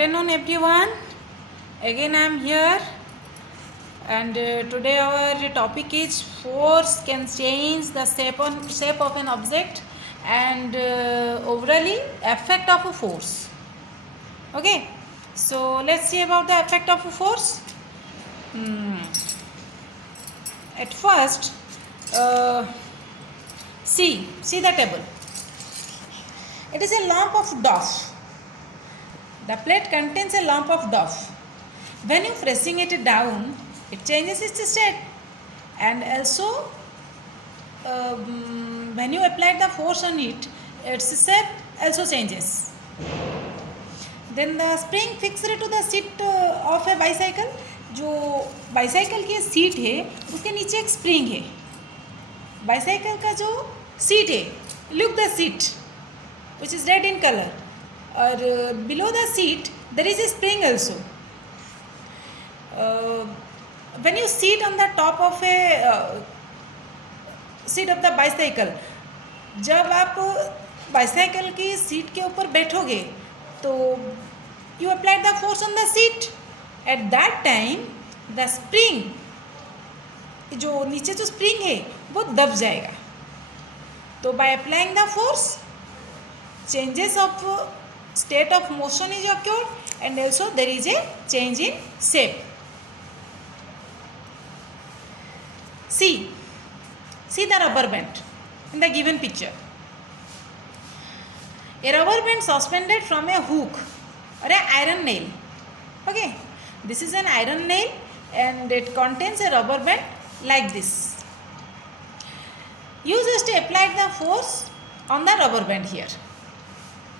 afternoon everyone. Again I am here and today our topic is force can change the shape of an object and overall effect of a force. Okay, so let's see about the effect of a force. At first see the table. It is a lump of dough. The plate contains a lump of dough. When you pressing it down, it changes its shape, and also when you apply the force on it, its shape also changes. Then the spring fixed to the seat of a bicycle. जो bicycle की seat है उसके नीचे एक spring है. Bicycle का जो seat है, look the seat which is red in color, or below the seat there is a spring also. When you sit on the top of a seat of the bicycle, जब आप bicycle की seat के ऊपर बैठोगे तो you applied the force on the seat. At that time the spring, जो नीचे जो spring है वो दब जाएगा. तो by applying the force, changes of state of motion is occurred and also there is a change in shape. See the rubber band in the given picture. A rubber band suspended from a hook or an iron nail. Okay, this is an iron nail and it contains a rubber band like this. You just applied the force on the rubber band here.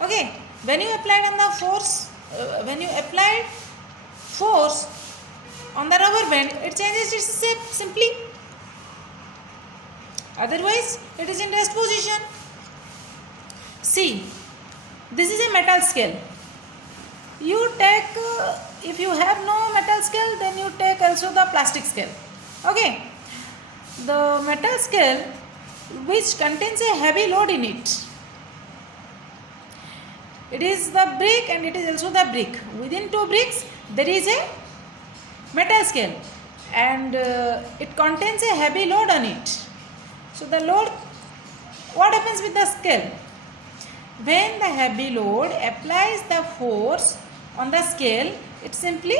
Okay, when you applied force on the rubber band, it changes its shape simply. Otherwise, it is in rest position. See, this is a metal scale. You take, if you have no metal scale, then you take also the plastic scale. Okay, the metal scale which contains a heavy load in it. It is the brick and it is also the brick. Within two bricks there is a metal scale and it contains a heavy load on it. So the load, what happens with the scale? When the heavy load applies the force on the scale, it simply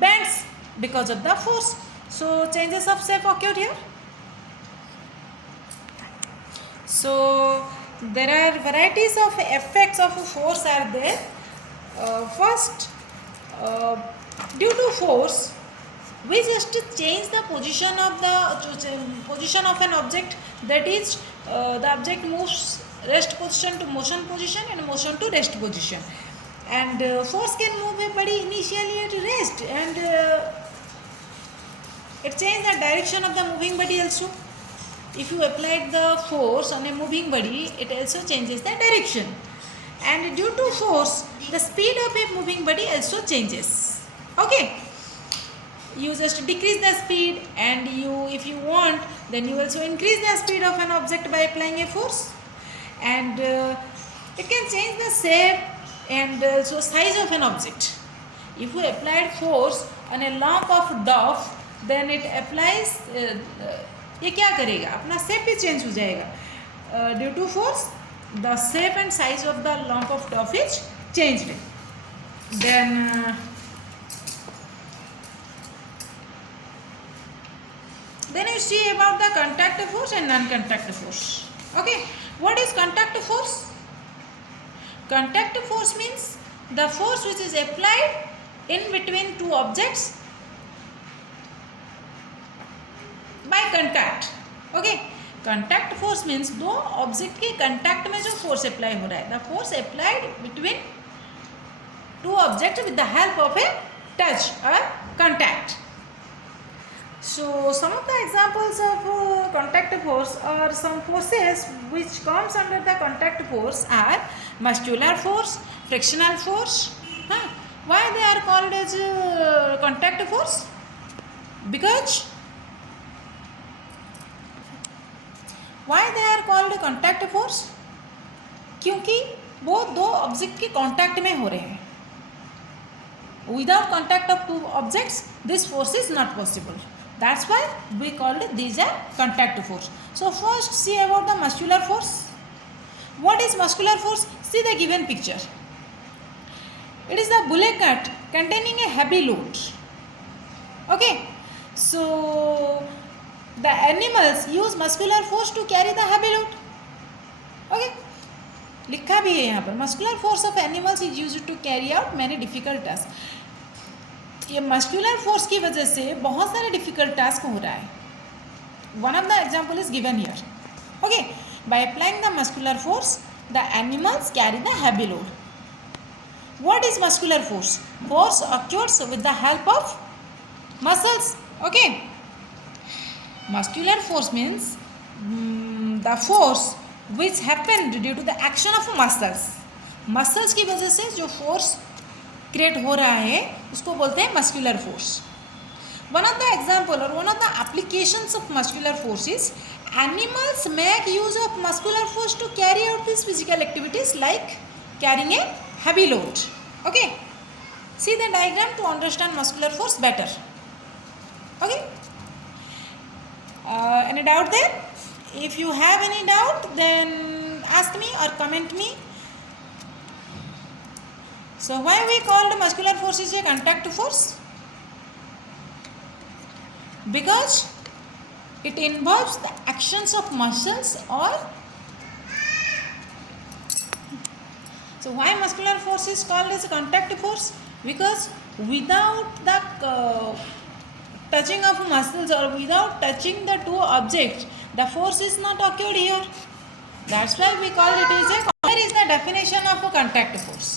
bends because of the force. So changes of shape occur here. So there are varieties of effects of force are there. First, due to force, we just change the position of an object. That is, the object moves rest position to motion position and motion to rest position. And force can move a body initially at rest and it changes the direction of the moving body also. If you apply the force on a moving body, it also changes the direction. And due to force, the speed of a moving body also changes. Okay. You just decrease the speed and if you want, then you also increase the speed of an object by applying a force. And it can change the shape and also size of an object. If you applied force on a lump of dough, then it applies ये क्या करेगा, अपना shape भी change हो जाएगा. Due to force the shape and size of the lump of dough is changed. Then you see about the contact force and non-contact force. Okay, what is contact force? Contact force means the force which is applied in between two objects by contact. Okay, contact force means दो object के contact में जो force apply हो रहा है, the force applied between two objects with the help of a touch or contact. So some of the examples of contact force or some forces which comes under the contact force are muscular force, frictional force. Why they are called as contact force? Because why they are called contact force? क्योंकि वो दो object के contact में हो रहे हैं. Without contact of two objects, this force is not possible. That's why we called these a contact force. So first see about the muscular force. What is muscular force? See the given picture. It is the bullet cut containing a heavy load. Okay, so the animals use muscular force to carry the heavy load. Okay, लिखा भी है यहाँ पर, muscular force of animals is used to carry out many difficult task. ये muscular force की वजह से बहुत सारे डिफिकल्ट टास्क हो रहा है. One of the example is given here. Okay, by applying the muscular force the animals carry the heavy load. What is muscular force? Force occurs with the help of muscles. Okay, muscular force means the force which happened due to the action of muscles. Muscles की वजह से जो force create हो रहा है उसको बोलते हैं muscular force. One of the example और one of the applications of muscular force is animals make use of muscular force to carry out this physical activities like carrying a heavy load. Okay, see the diagram to understand muscular force better. Okay, any doubt there? If you have any doubt, then ask me or comment me. So why we called muscular force is a contact force? Because it involves the actions of muscles or. So why muscular force is called as a contact force? Because without the touching of muscles or without touching the two objects, the force is not occurred here. That's why we call it as a. Here is the definition of a contact force.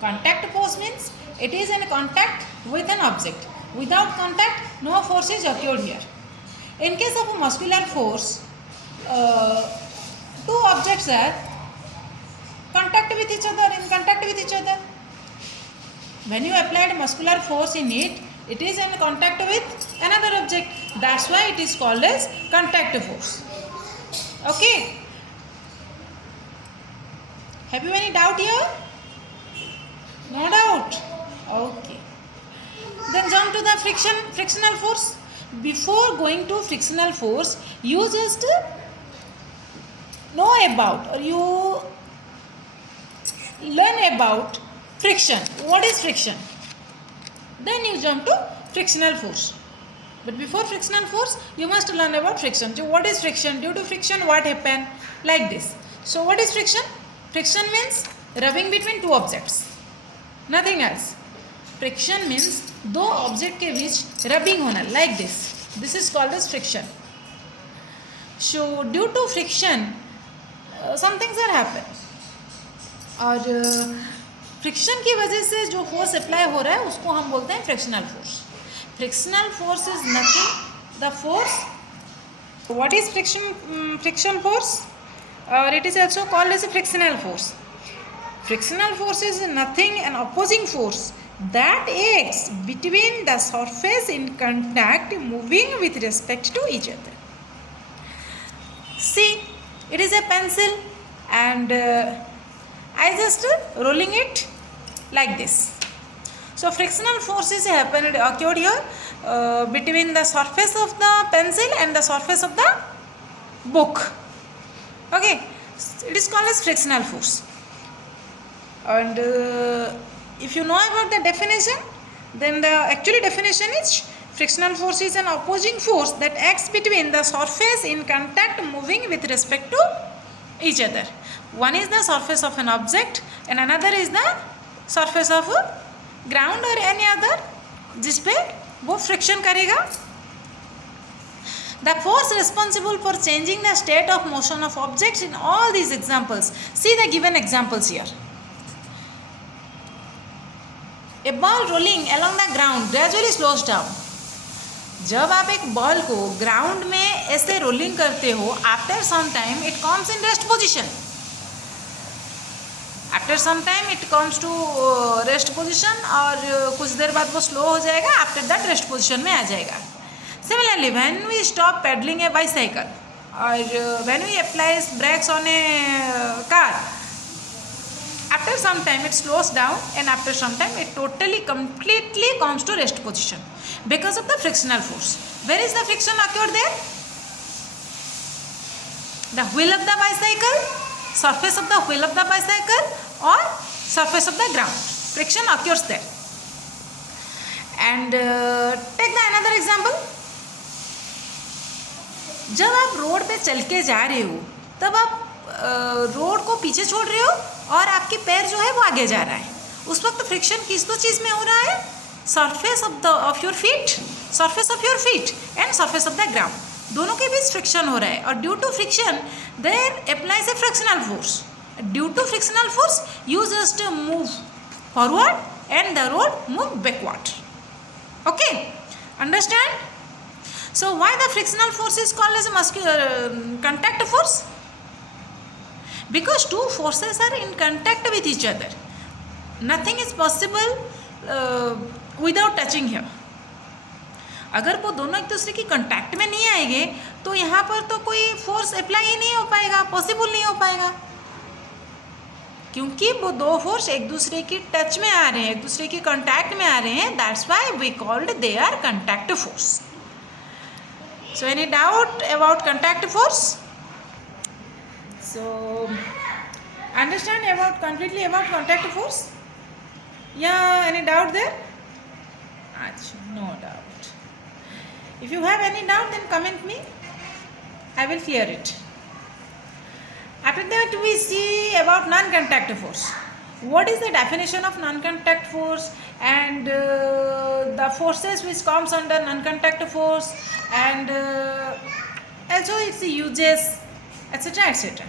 Contact force means it is in contact with an object. Without contact, no force is occurred here. In case of a muscular force, two objects are in contact with each other. When you applied muscular force in it, it is in contact with another object. That's why it is called as contact force. Okay, have you any doubt here? No doubt. Okay, then jump to the frictional force. Before going to frictional force, you just know about or you learn about friction. What is friction? Then you jump to frictional force. But before frictional force, you must learn about friction. So what is friction? Due to friction, what happen? Like this. So what is friction? Friction means rubbing between two objects. Nothing else. Friction means दो object के बीच rubbing होना. Like this. This is called as friction. So due to friction, some things are happen. और friction की वजह से जो force apply हो रहा है उसको हम बोलते हैं frictional force. Frictional force is nothing the force. What is friction force? और it is also called as a frictional force. Frictional force is nothing an opposing force that acts between the surface in contact moving with respect to each other. See, it is a pencil and I just rolling it like this. So frictional forces occurred here between the surface of the pencil and the surface of the book. Okay, it is called as frictional force. And if you know about the definition, then the actual definition is frictional force is an opposing force that acts between the surface in contact moving with respect to each other. One is the surface of an object and another is the surface of ground or any other जिस पे वो friction करेगा. The force responsible for changing the state of motion of objects in all these examples. See the given examples here. A ball rolling along the ground gradually slows down. जब आप एक ball को ground में ऐसे rolling करते हो, after some time it comes in rest position. After some time it comes to rest position और कुछ देर बाद वो स्लो हो जाएगा. आफ्टर दैट रेस्ट पोजिशन में आ जाएगा. Similarly when we stop pedalling a bicycle और when we apply brakes on a car, After some time it slows down, and after some time it totally completely comes to rest position because of the frictional force. Where is the friction occurred there? The wheel of the bicycle, surface of the wheel of the bicycle, or surface of the ground. Friction occurs there. And take the another example. जब आप road पे चल के जा रहे हो तब आप रोड को पीछे छोड़ रहे हो और आपके पैर जो है वो आगे जा रहा है. उस वक्त फ्रिक्शन किस दो चीज़ में हो रहा है? Surface of your feet, surface of your feet and surface of the ground, दोनों के बीच फ्रिक्शन हो रहा है. और due to friction there applies a frictional force. Due to frictional force you just move forward and the road move backward. Okay, understand? So why the frictional force is called as a contact force? Because two forces are in contact with each other. Nothing is possible without touching here. अगर वो दोनों एक दूसरे की contact में नहीं आएंगे तो यहाँ पर तो कोई फोर्स अप्लाई ही नहीं हो पाएगा, पॉसिबल नहीं हो पाएगा, क्योंकि वो दो फोर्स एक दूसरे की टच में आ रहे हैं, एक दूसरे की कांटेक्ट में आ रहे हैं. That's why we called they are contact force. So any doubt about contact force? So understand completely about contact force? Yeah, any doubt there? No doubt. If you have any doubt, then comment me. I will clear it. After that we see about non-contact force. What is the definition of non-contact force, and the forces which comes under non-contact force, and also its uses, etc., etc.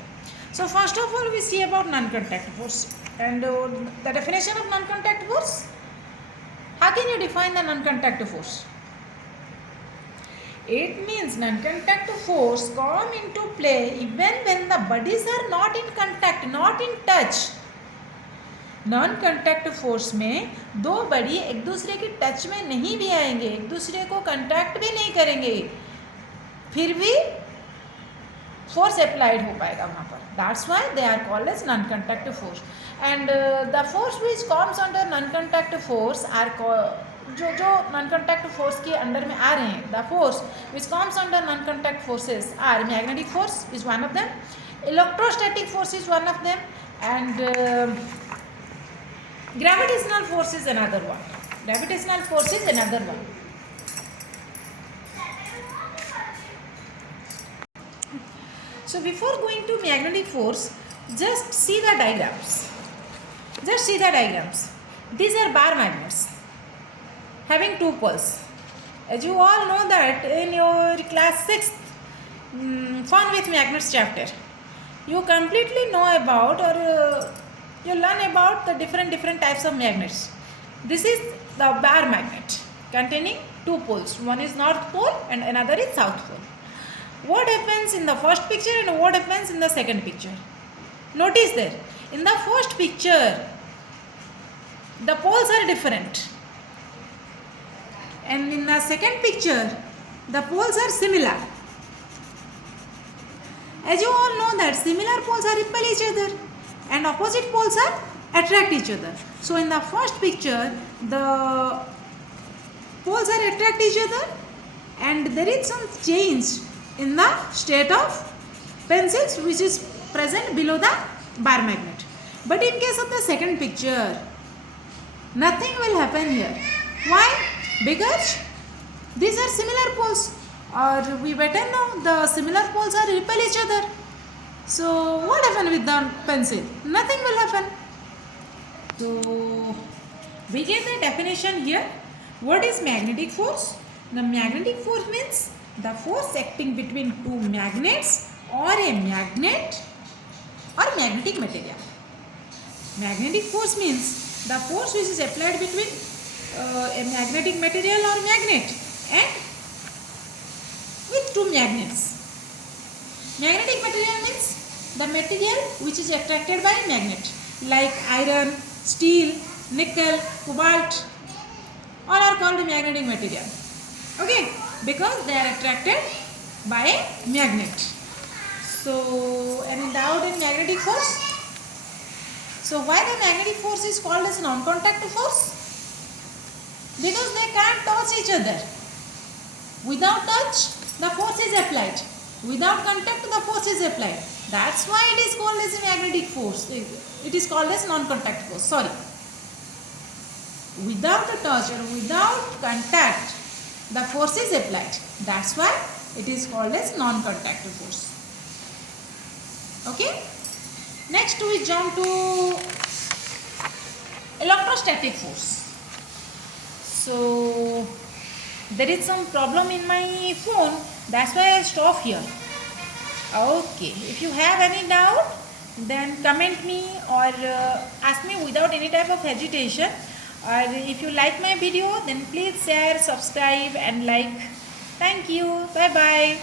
So first of all we see about non-contact force, and the definition of non-contact force. How can you define the non-contact force? It means non-contact force come into play even when the bodies are not in contact, not in touch. Non contact force में दो body एक दूसरे के touch में नहीं भी आएंगे, एक दूसरे को कंटैक्ट भी नहीं करेंगे, फिर भी फोर्स अप्लाइड हो पाएगा वहाँ पर. That's why they are called as non contact force. And the force which comes under non contact force are जो नॉन कंटैक्ट फोर्स के अंडर में आ रहे हैं, the force which comes under non contact forces are magnetic force is one of them, electrostatic force is one of them, and gravitational force is another one. Gravitational force is another one. So before going to magnetic force, just see the diagrams. Just see the diagrams. These are bar magnets having two poles. As you all know that in your class 6th Fun with Magnets chapter, you completely know about, or you learn about the different types of magnets. This is the bar magnet containing two poles. One is north pole and another is south pole. What happens in the first picture and what happens in the second picture? Notice there, in the first picture the poles are different, and in the second picture the poles are similar. As you all know that similar poles are repel each other and opposite poles are attract each other. So in the first picture the poles are attract each other and there is some change in the state of pencils which is present below the bar magnet. But in case of the second picture, nothing will happen here. Why? Because these are similar poles, or we better know the similar poles are repel each other. So what happened with the pencil? Nothing will happen. So we get the definition here. What is magnetic force? The magnetic force means the force acting between two magnets or a magnet or magnetic material. Magnetic force means the force which is applied between a magnetic material or magnet and with two magnets. Magnetic material means the material which is attracted by magnet, like iron, steel, nickel, cobalt, all are called magnetic material. Okay, because they are attracted by a magnet. So any doubt in magnetic force? So why the magnetic force is called as non-contact force? Because they can't touch each other. Without touch, the force is applied. Without contact, the force is applied. That's why it is called as a magnetic force. It is called as non-contact force. Sorry. Without a touch or without contact, the force is applied. That's why it is called as non-contact force. Okay. Next we jump to electrostatic force. So there is some problem in my phone, that's why I stop here. Okay, if you have any doubt, then comment me or ask me without any type of hesitation. Or if you like my video, then please share, subscribe and like. Thank you. Bye bye.